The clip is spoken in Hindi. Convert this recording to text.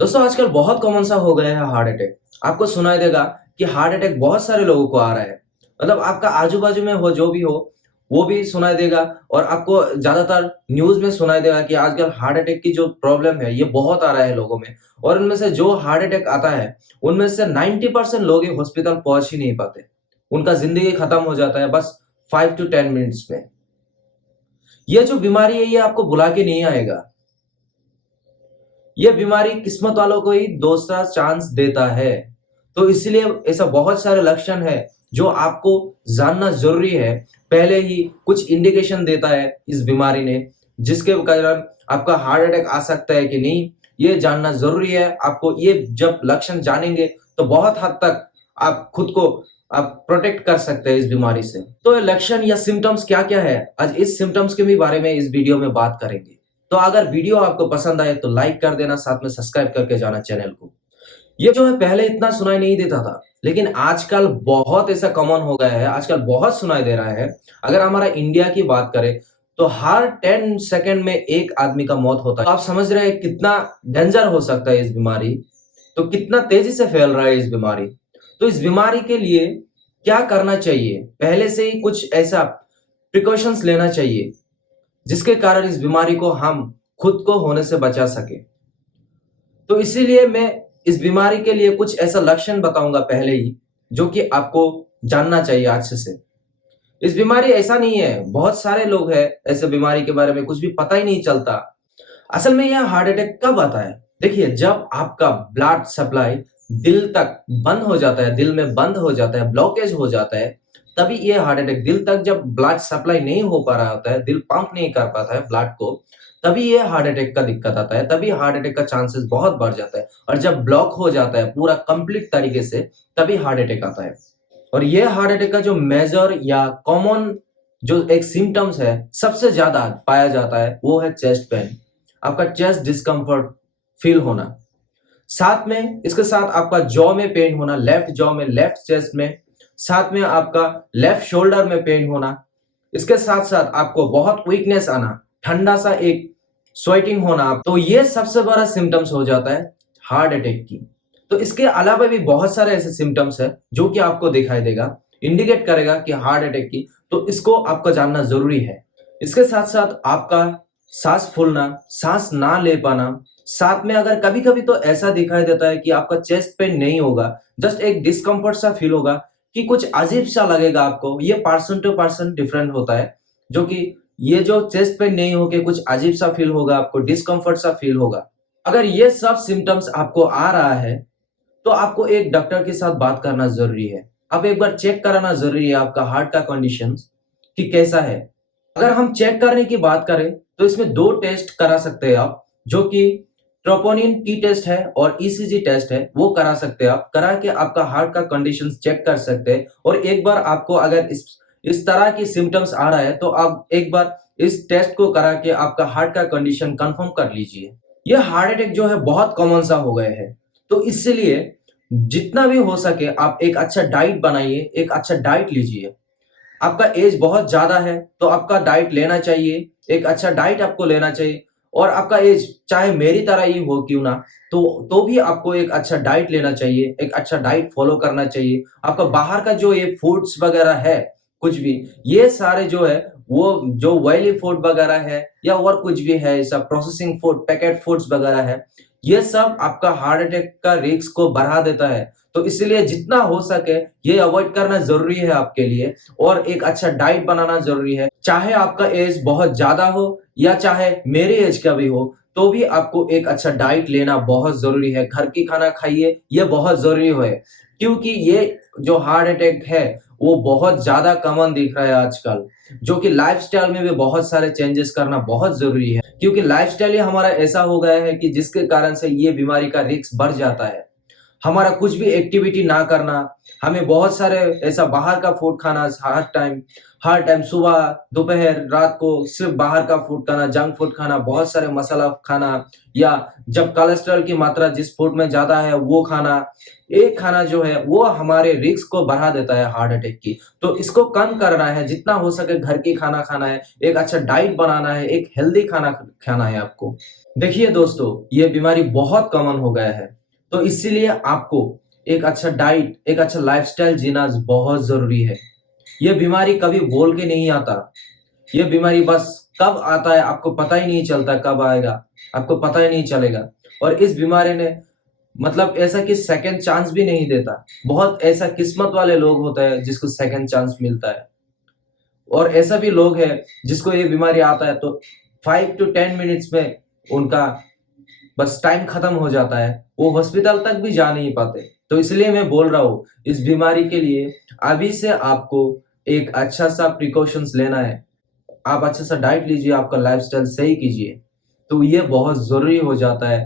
दोस्तों आजकल बहुत कॉमन सा हो गया है हार्ट अटैक। आपको सुनाई देगा कि हार्ट अटैक बहुत सारे लोगों को आ रहा है। मतलब आपका आजू-बाजू में हो जो भी हो, वो भी सुनाई देगा और आपको ज़्यादातर न्यूज़ में सुनाई देगा कि आजकल हार्ट अटैक की जो प्रॉब्लम है, ये बहुत आ रहा है लोगों में। और उनमें से जो हार्ट अटैक आता है, उनमें से 90% लोग ही हॉस्पिटल पहुँच ही नहीं पाते। उनका ज़िंदगी खत्म हो जाता है बस 5 टू 10 मिनट्स में। ये जो बीमारी है, ये आपको बुला के नहीं आएगा। ये बीमारी किस्मत वालों को ही दूसरा चांस देता है। तो इसलिए ऐसा बहुत सारे लक्षण है जो आपको जानना ज़रूरी है। पहले ही कुछ इंडिकेशन देता है इस बीमारी ने, जिसके कारण आपका हार्ट अटैक आ सकता है कि नहीं, ये जानना ज़रूरी है। आपको ये जब लक्षण जानेंगे तो बहुत हद तक आप खुद को आप प्रोटेक्ट कर सकते हैं इस बीमारी से। तो ये लक्षण या सिम्पटम्स क्या-क्या है? आज इस सिम्पटम्स के भी बारे में इस वीडियो में बात करेंगे। तो अगर वीडियो आपको पसंद आए तो लाइक कर देना, साथ में सब्सक्राइब करके जाना चैनल को। ये जो है पहले इतना सुनाई नहीं देता था, लेकिन आजकल बहुत ऐसा कॉमन हो गया है, आजकल बहुत सुनाई दे रहा है। अगर हमारा इंडिया की बात करें, तो हर 10 सेकंड में 1 आदमी का मौत होता है। तो आप समझ रहे हैं कितना डेंजर हो सकता है इस बीमारी, तो कितना तेज़ी से फैल रहा है इस बीमारी। तो इस बीमारी के लिए क्या करना चाहिए? पहले से ही कुछ ऐसा प्रिकॉशंस लेना चाहिए, जिसके कारण इस बीमारी को हम खुद को होने से बचा सकें। तो इसीलिए मैं इस बीमारी के लिए कुछ ऐसा लक्षण बताऊँगा पहले ही, जो कि आपको जानना चाहिए आज से। इस बीमारी ऐसा नहीं है, बहुत सारे लोग हैं ऐसे बीमारी के बारे में कुछ भी पता ही नहीं चलता। असल में यह हार्ट अटैक कब आता है? देखिए, जब आपका ब्लड सप्लाई दिल तक बंद हो जाता है, दिल में बंद हो जाता है, ब्लॉकेज हो जाता है, तभी ये हार्ट अटैक दिल तक जब ब्लड सप्लाई नहीं हो पा रहा होता है, दिल पंप नहीं कर पाता है ब्लड को, तभी ये हार्ट अटैक का दिक्कत आता है, तभी हार्ट अटैक का चांसेस बहुत बढ़ जाता है और जब ब्लॉक हो जाता है पूरा कंप्लीट तरीके से, तभी हार्ट अटैक आता है। और ये हार्ट अटैक का जो मेजर या कॉमन जो एक सिम्पटम्स है, सबसे ज़्यादा पाया जाता है, वो है चेस्ट पेन। आपका चेस्ट डिस्कम्फर्ट फील होना। साथ में इसके साथ आपका जॉ में पेन होना, लेफ्ट जॉ में, लेफ्ट चेस्ट में, साथ में आपका लेफ्ट शोल्डर में पेन होना। इसके साथ-साथ आपको बहुत वीकनेस आना, ठंडा सा एक स्वेटिंग होना। तो ये सबसे बड़ा सिम्पटम्स हो जाता है हार्ट अटैक की। तो इसके अलावा भी बहुत सारे ऐसे सिम्पटम्स हैं जो कि आपको दिखाई देगा, इंडिकेट करेगा कि हार्ट अटैक की, तो इसको आपको जानना ज़रूरी है। इसके साथ-साथ आपका साँस फूलना, साँस ना ले पाना, साथ में अगर कभी-कभी तो ऐसा दिखाई देता है कि आपका चेस्ट पेन नहीं होगा, जस्ट एक डिस्कम्फर्ट सा फील होगा कि कुछ अजीब-सा लगेगा आपको। ये पर्सन टू पर्सन डिफरेंट होता है, जो कि ये जो चेस्ट पेन नहीं होके कुछ अजीब-सा फील होगा आपको, डिस्कम्फर्ट सा फील होगा। अगर ये सब सिम्पटम्स आपको आ रहा है, तो आपको एक डॉक्टर के साथ बात करना ज़रूरी है। अब एक बार चेक कराना ज़रूरी है आपका हार्ट का कंडीशंस कि कैसा है। अगर हम चेक करने की बात करें, तो इसमें 2 टेस्ट करा सकते हैं आप, जो कि ट्रोपोनिन टी टेस्ट है और ईसीजी टेस्ट है, वो करा सकते हैं आप। करा के आपका हार्ट का कंडीशंस चेक कर सकते हैं और एक बार आपको अगर इस तरह की सिम्पटम्स आ रहा है, तो आप एक बार इस टेस्ट को करा के आपका हार्ट का कंडीशन कन्फर्म कर लीजिए। ये हार्ट अटैक जो है बहुत कॉमन सा हो गए हैं, तो इसलिए जितना भी हो सके आप एक अच्छा डाइट बनाइए, एक अच्छा डाइट लीजिए। आपका एज बहुत ज़्यादा है, तो आपका डाइट लेना चाहिए, एक अच्छा डाइट आपको लेना चाहिए और आपका एज चाहे मेरी तरह ही हो क्यों ना, तो भी आपको एक अच्छा डाइट लेना चाहिए, एक अच्छा डाइट फ़ॉलो करना चाहिए। आपका बाहर का जो ये फूड्स वगैरह है, कुछ भी, ये सारे जो है, वो जो ऑयली फूड वगैरह है या और कुछ भी है, ऐसा प्रोसेसिंग फूड, पैकेट फूड्स वगैरह है, ये सब आपका हार्ट अटैक का रिस्क को बढ़ा देता है। तो इसलिए जितना हो सके ये अवॉइड करना ज़रूरी है आपके लिए और एक अच्छा डाइट बनाना ज़रूरी है। चाहे आपका एज बहुत ज़्यादा हो या चाहे मेरी एज का भी हो, तो भी आपको एक अच्छा डाइट लेना बहुत ज़रूरी है। घर की खाना खाइए, ये बहुत ज़रूरी है। क्योंकि ये जो हार्ट अटैक है, वो बहुत ज़्यादा कॉमन दिख रहा है आजकल, जो कि लाइफ़स्टाइल में भी बहुत सारे चेंजेस करना बहुत ज़रूरी है। क्योंकि लाइफ़स्टाइल ही हमारा ऐसा हो गया है कि जिसके कारण से ये बीमारी का रिस्क बढ़ जाता है। हमारा कुछ भी एक्टिविटी ना करना, हमें बहुत सारे ऐसा बाहर का फूड खाना हर टाइम सुबह, दोपहर, रात को सिर्फ़ बाहर का फूड खाना, जंक फूड खाना, बहुत सारे मसाला खाना या जब कोलेस्ट्रॉल की मात्रा जिस फूड में ज़्यादा है वो खाना, एक खाना जो है वो हमारे रिस्क को बढ़ा देता है हार्ट अटैक की। तो इसको कम करना है, जितना हो सके घर की खाना खाना है, एक अच्छा डाइट बनाना है, एक हेल्दी खाना खाना है आपको। देखिए दोस्तों, ये बीमारी बहुत कॉमन हो गया है, तो इसीलिए आपको एक अच्छा डाइट, एक अच्छा लाइफ़स्टाइल जीना बहुत ज़रूरी है। ये बीमारी कभी बोल के नहीं आता, ये बीमारी बस कब आता है आपको पता ही नहीं चलता कब आएगा, आपको पता ही नहीं चलेगा। और इस बीमारी ने मतलब ऐसा कि सेकंड चांस भी नहीं देता। बहुत ऐसा किस्मत वाले लोग होते हैं जिसको सेकंड चांस मिलता है। और ऐसा भी लोग हैं जिसको ये बीमारी आता है तो 5 टू 10 मिनट्स में उनका बस टाइम खत्म हो जाता है, वो हॉस्पिटल तक भी जा नहीं पाते। तो इसलिए मैं बोल रहा हूँ, इस बीमारी के लिए अभी से आपको एक अच्छा-सा प्रिकॉशंस लेना है। आप अच्छा-सा डाइट लीजिए, आपका लाइफ़स्टाइल सही कीजिए, तो ये बहुत ज़रूरी हो जाता है